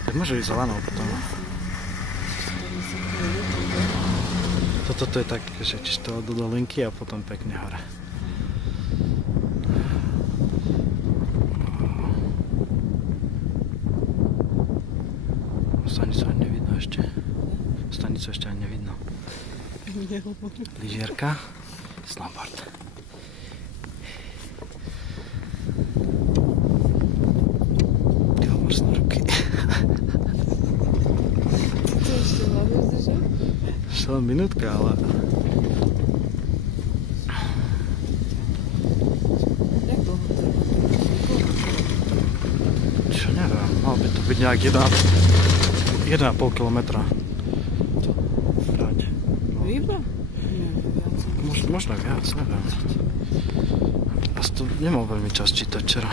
Tak môže ísť za lanou potom. Toto je tak, že čisto do dolinky a potom pekne hore. Stanicu ani nevidno ešte. Stanicu ešte ani nevidno. Lyžiarka, snowboard. Kalmorsné ruky. Co ešte hľaduješ, že? Ešte len minútka, ale... Jak dlho to je? Čo neviem, mal by to byť nejak 1,5 kilometra. Iba? Nie, Možno viac, neviem. Asi to nemal veľmi čas čítať včera.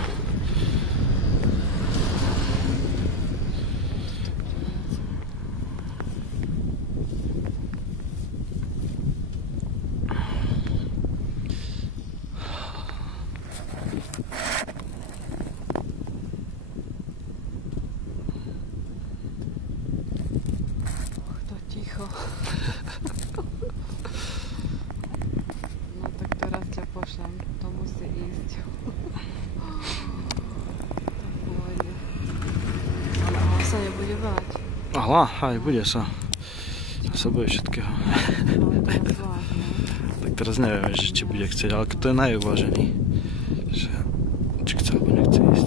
Ticho. No tak teraz ťa pošlem, to musí ísť. Tak pôjde. Ale ona sa nebude báť. Aha, aj bude sa. Sa bojí všetkého. No to je zvláštne. Tak teraz neviem, že či bude chcieť, ale to je najuvažený. Že či chce alebo nechce ísť.